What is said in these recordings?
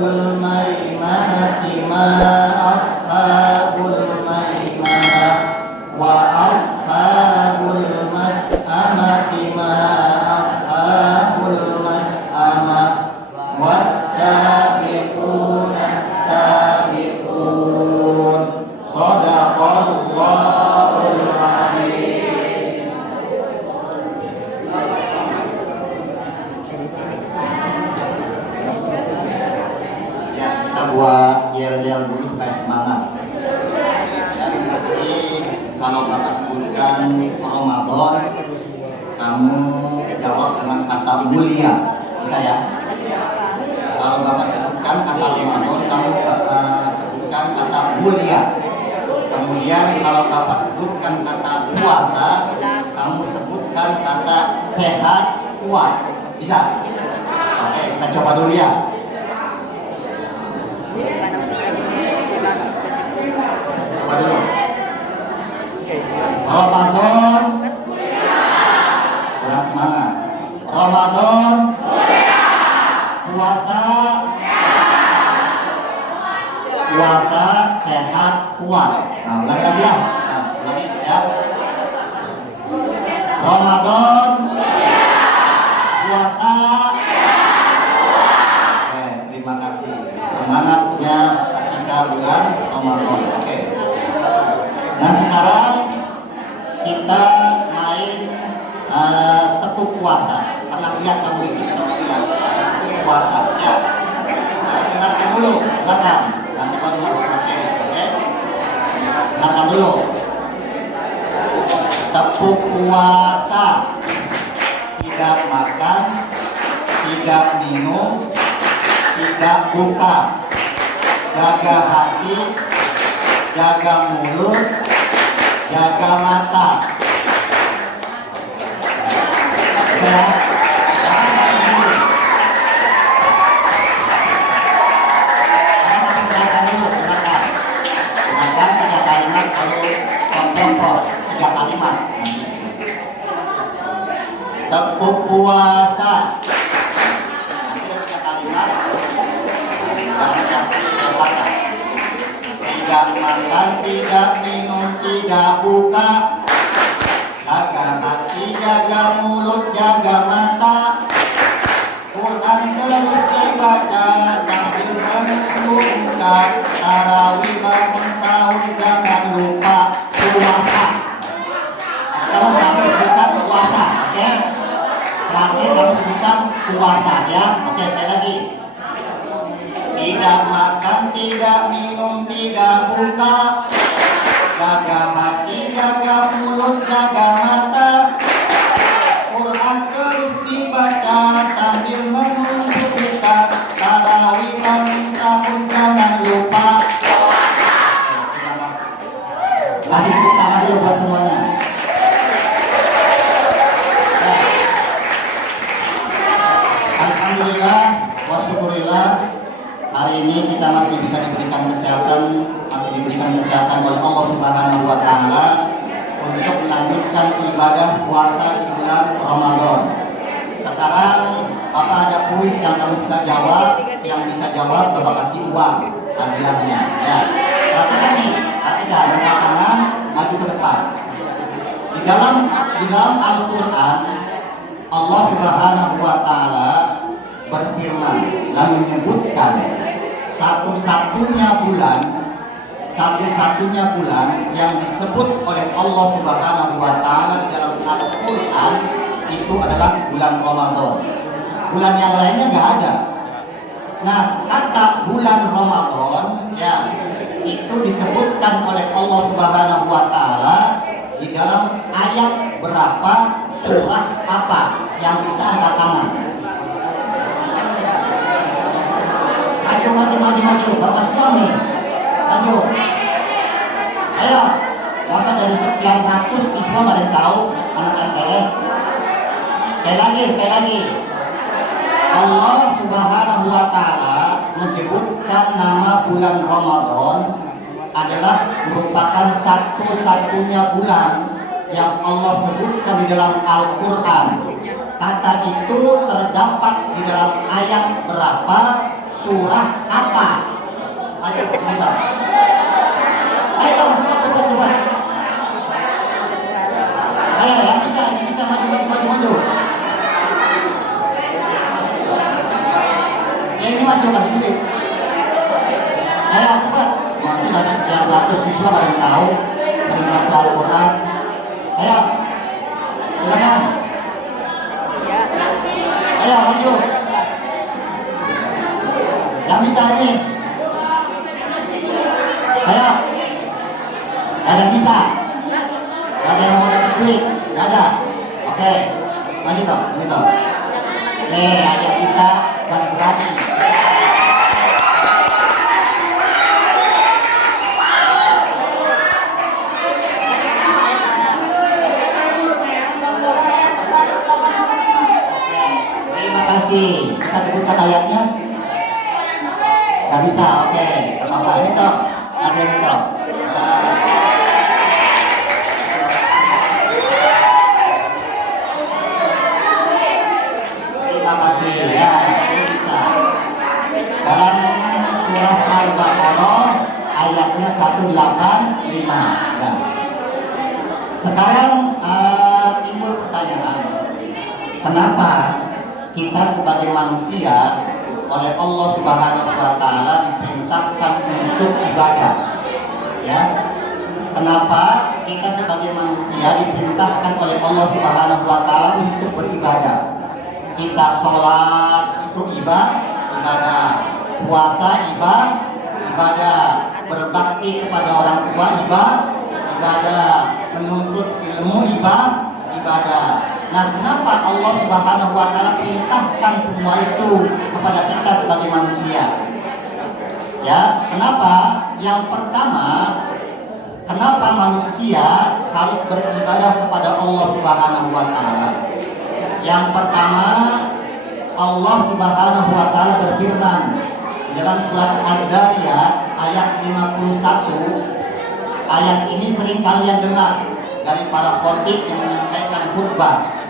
ashabul maimanati ma ashabul maimanah wa ashabul mas'amati ma ashabul mas'amah was-sabiquna as-sabiqun. Shadaqallahul adzim. Ya, kita buat yel-yel dulu supaya semangat. Jadi kalau Bapak sebutkan Ramadan, kamu jawab dengan kata mulia, bisa ya? Kalau Bapak sebutkan kata Ramadan, kamu sebutkan kata mulia. Kemudian kalau Bapak sebutkan kata puasa, kamu sebutkan kata sehat, kuat. Bisa? Oke, kita coba dulu ya. Coba dulu. Ramadan. Kurang semangat. Ramadan. Puasa. Puasa, sehat, kuat. Nah, ulangi lagi ya. Nah, ulangi ya. Ramadan. Puasa. Oke, terima kasih. Semangatnya ketika bulan Ramadan. Oke. Nah, sekarang kita main tepuk puasa. Pernah lihat kamu itu? Tepuk puasa. Ya. Dengarkan dulu, dengarkan. Nanti baru masuk materi, oke? Dengarkan dulu. Tepuk puasa. Tidak makan, tidak minum, tidak buka. Jaga hati, jaga mulut, jaga mata. Ya. Dengarkan 3 kalimat kalau kontrol 3 kalimat. Tepuk puasa. Tidak makan, tidak minum, tidak buka. Jaga hati, jaga mulut, jaga mata. Quran terus dibaca sambil menunggu buka. Tarawih bangun sahur jangan lupa puasa. Kalau kamu sebutkan puasa, oke? Terakhir kamu sebutkan puasa ya. Oke, sekali lagi. Tidak makan, tidak minum, tidak buka. Jaga hati, jaga mulut, jaga mata. Quran terus dibaca sambil menunggu buka. Tarawih bangun sahur jangan lupa puasa. Kasih tepuk tangan dulu buat semuanya. Alhamdulillah wa syukurillah, hari ini kita masih bisa diberikan kesehatan oleh Allah Subhanahu wa taala untuk melanjutkan ibadah puasa di bulan Ramadan. Sekarang apa ada kuis yang kamu bisa jawab? Yang bisa jawab Bapak kasih uang hadiahnya. Ya. Perhatikan nih, perhatikan angkat tangan maju ke depan. Di dalam Al-Qur'an Allah Subhanahu wa taala berfirman dan menyebutkan satu-satunya bulan yang disebut oleh Allah Subhanahu wa taala dalam Al-Qur'an itu adalah bulan Ramadan. Bulan yang lainnya nggak ada. Nah, kata bulan Ramadan ya itu disebutkan oleh Allah Subhanahu wa taala di dalam ayat berapa, surah apa? Yang bisa angkat tangan. Maju, Bapak suami. Maju. Ayo, masa dari sekian ratus siswa nggak ada yang tahu anak MTS. Sekali lagi. Allah Subhanahu wa taala menyebutkan nama bulan Ramadan adalah merupakan satu-satunya bulan yang Allah sebutkan di dalam Al-Qur'an. Kata itu terdapat di dalam ayat berapa, surah apa? Ayo kita. Ayo coba. Ayo yang bisa maju. Yang ini maju kan dulu. Ayo cepat. Masih ada sekian ratus siswa yang tahu membaca Al-Quran. Ayo, silakan. Ayo maju. Yang bisa ini. Ayo. Ada yang bisa. Ada yang mau dapat duit? Gak ada. Oke. Maju toh. Ada yang bisa dan berani. Bisa sebutkan ayatnya? Gak bisa, oke. Apa ini toh? Ada ini toh? Terima kasih ya, ini bisa. Dalam surah Al-Baqarah ayatnya 185 ya. Sekarang timbul pertanyaan, kenapa kita sebagai manusia oleh Allah Subhanahu wa taala diperintahkan untuk ibadah? Ya. Kenapa kita sebagai manusia diperintahkan oleh Allah Subhanahu wa taala untuk beribadah? Kita sholat itu ibadah, puasa ibadah, berbakti kepada orang tua ibadah, menuntut ilmu ibadah. Nah, kenapa Allah Subhanahu wa taala perintahkan semua itu kepada kita sebagai manusia? Ya, kenapa? Yang pertama, kenapa manusia harus beribadah kepada Allah Subhanahu wa taala? Yang pertama, Allah Subhanahu wa taala berfirman dalam surat Ad-Dariyat ayat 51. Ayat ini sering kalian dengar dari para khatib yang menyampaikan khutbah.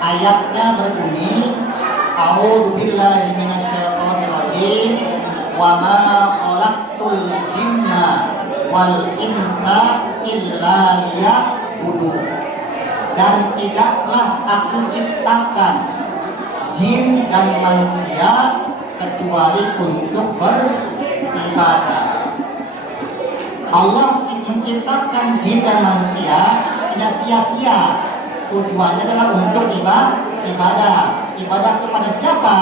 Ayatnya berbunyi, A'udzu billahi minasyaitonir rajim, wa ma khalaqtul jinna wal insa illa liya'budun. Dan tidaklah aku ciptakan jin dan manusia kecuali untuk beribadah. Allah menciptakan jin dan manusia tidak sia-sia. Tujuannya adalah untuk ibadah. Ibadah kepada siapa?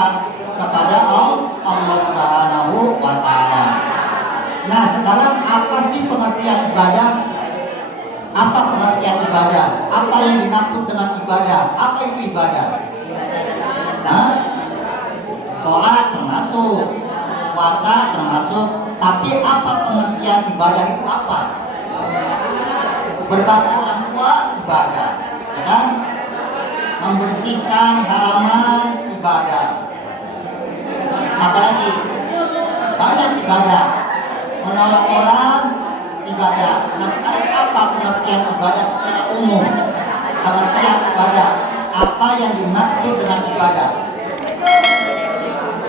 Kepada Allah Subhanahu wa taala. Nah, sekarang apa sih pengertian ibadah? Apa pengertian ibadah? Apa yang dimaksud dengan ibadah? Apa itu ibadah? Nah, sholat termasuk, puasa termasuk, tapi apa pengertian ibadah itu apa? Berbakti orang tua ibadah, ya kan? Membersihkan halaman ibadah. Apalagi banyak ibadah, menolong orang ibadah. Nah, sekarang apa pengertian ibadah secara umum? Pengertian ibadah, apa yang dimaksud dengan ibadah?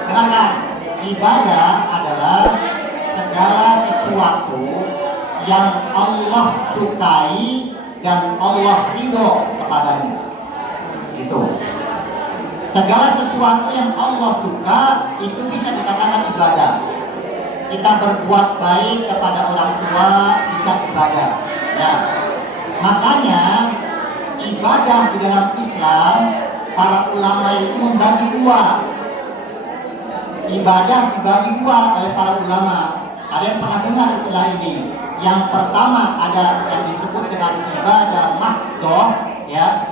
Dengarkan, ibadah adalah segala sesuatu yang Allah sukai dan Allah ridho kepadanya. Itu. Segala sesuatu yang Allah suka itu bisa dikatakan ibadah. Kita berbuat baik kepada orang tua bisa ibadah. Ya. Makanya ibadah di dalam Islam para ulama itu membagi dua. Ibadah dibagi dua oleh para ulama. Ada yang pernah dengar istilah ini? Yang pertama ada yang disebut dengan ibadah mahdoh, ya.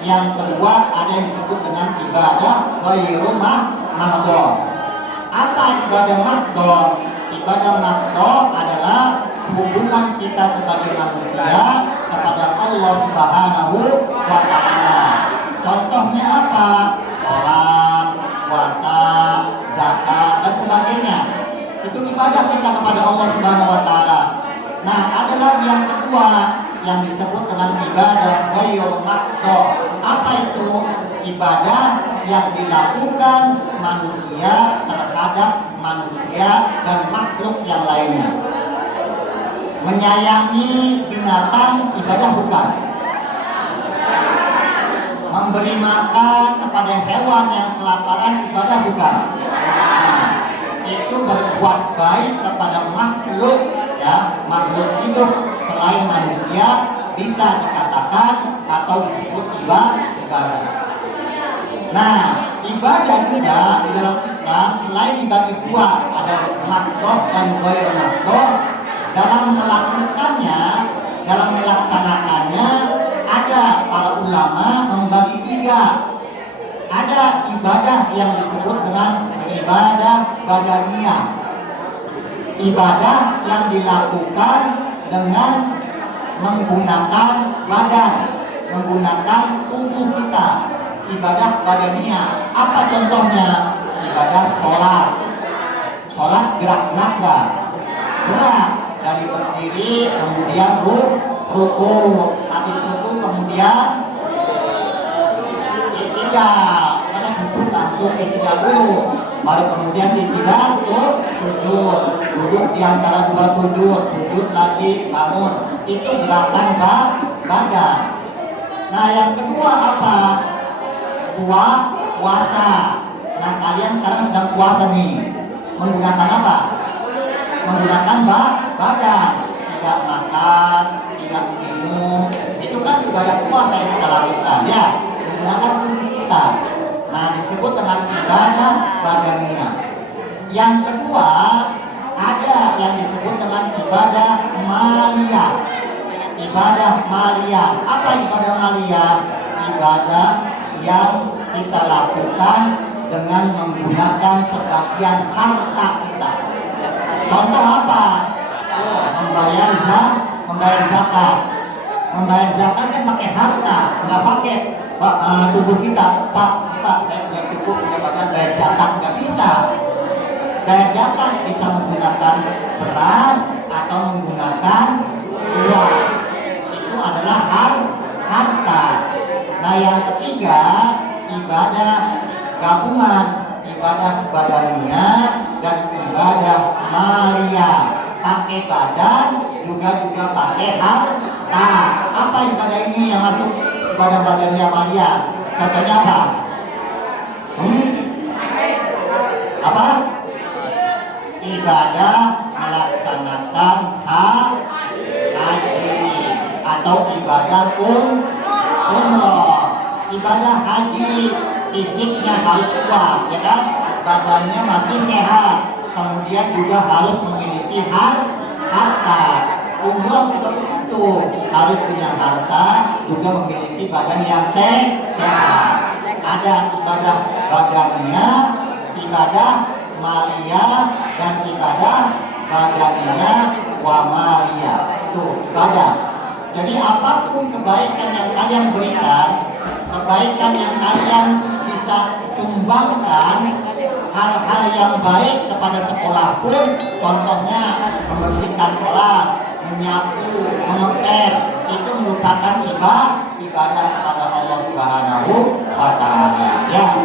Yang kedua ada yang disebut dengan ibadah ghairu mahdoh. Apa ibadah mahdoh? Ibadah mahdoh adalah hubungan kita sebagai manusia kepada Allah Subhanahu wa taala. Contohnya apa? Salat, puasa, zakat dan sebagainya. Itu ibadah kita kepada Allah Subhanahu wa taala. Nah, adalah yang kedua yang disebut dengan ibadah ghairu mahdoh. Apa itu? Ibadah yang dilakukan manusia terhadap manusia dan makhluk yang lainnya. Menyayangi binatang ibadah bukan? Memberi makan kepada hewan yang kelaparan ibadah bukan? Nah, itu berbuat baik kepada makhluk, ya, makhluk hidup selain manusia bisa dikatakan atau disebut ibadah. Nah, ibadah juga dalam Islam selain dibagi dua, ada makruh dan ghair makruh. Dalam melakukannya, dalam melaksanakannya, ada para ulama membagi tiga. Ada ibadah yang disebut dengan ibadah badaniyah, ibadah yang dilakukan dengan menggunakan badan, menggunakan tubuh kita, ibadah badaniyah. Apa contohnya? Ibadah sholat, sholat gerak naga, gerak dari berdiri, kemudian ruku, habis ruku kemudian iktidal, masa sujud langsung iktidal dulu, baru kemudian iktidal sujud, duduk di antara dua sujud lagi, bangun. Itu gerakan badan. Nah, yang kedua apa? Puasa. Nah, kalian sekarang sedang puasa nih. Menggunakan apa? Menggunakan badan. Tidak makan, tidak minum. Itu kan ibadah puasa yang kita lakukan, ya. Menggunakan tubuh kita. Nah, disebut dengan ibadah badaniyah. Yang kedua, ada yang disebut dengan ibadah maliyah. Ibadah maliyah. Apa ibadah maliyah? Ibadah yang kita lakukan dengan menggunakan sebagian harta kita. Contoh apa? Membayar zakat. Membayar zakat kan pakai harta, nggak pakai tubuh kita. Pak, saya nggak cukup punya badan bayar zakat, nggak bisa. Bayar zakat bisa menggunakan beras atau menggunakan uang. Itu adalah harta. Nah, yang ketiga, ibadah gabungan, ibadah badaniyah dan ibadah maliyah. Pakai badan juga pakai harta. Apa ibadah ini yang masuk ibadah badaniyah maliyah? Contohnya apa? Apa? Ibadah melaksanakan haji atau ibadah umroh. Ibadah haji fisiknya harus kuat, ya kan? Badannya masih sehat, kemudian juga harus memiliki harta. Umroh juga begitu, harus punya harta, juga memiliki badan yang sehat. Ada ibadah badannya, ibadah maliyah, dan ibadah badannya wa maliyah. Itu ibadah. Jadi apapun kebaikan yang kalian berikan, kebaikan yang kalian bisa sumbangkan, hal-hal yang baik kepada sekolah pun, contohnya membersihkan kelas, menyapu, mengepel, itu merupakan ibadah kepada Allah Subhanahu wa Ta'ala. Ya.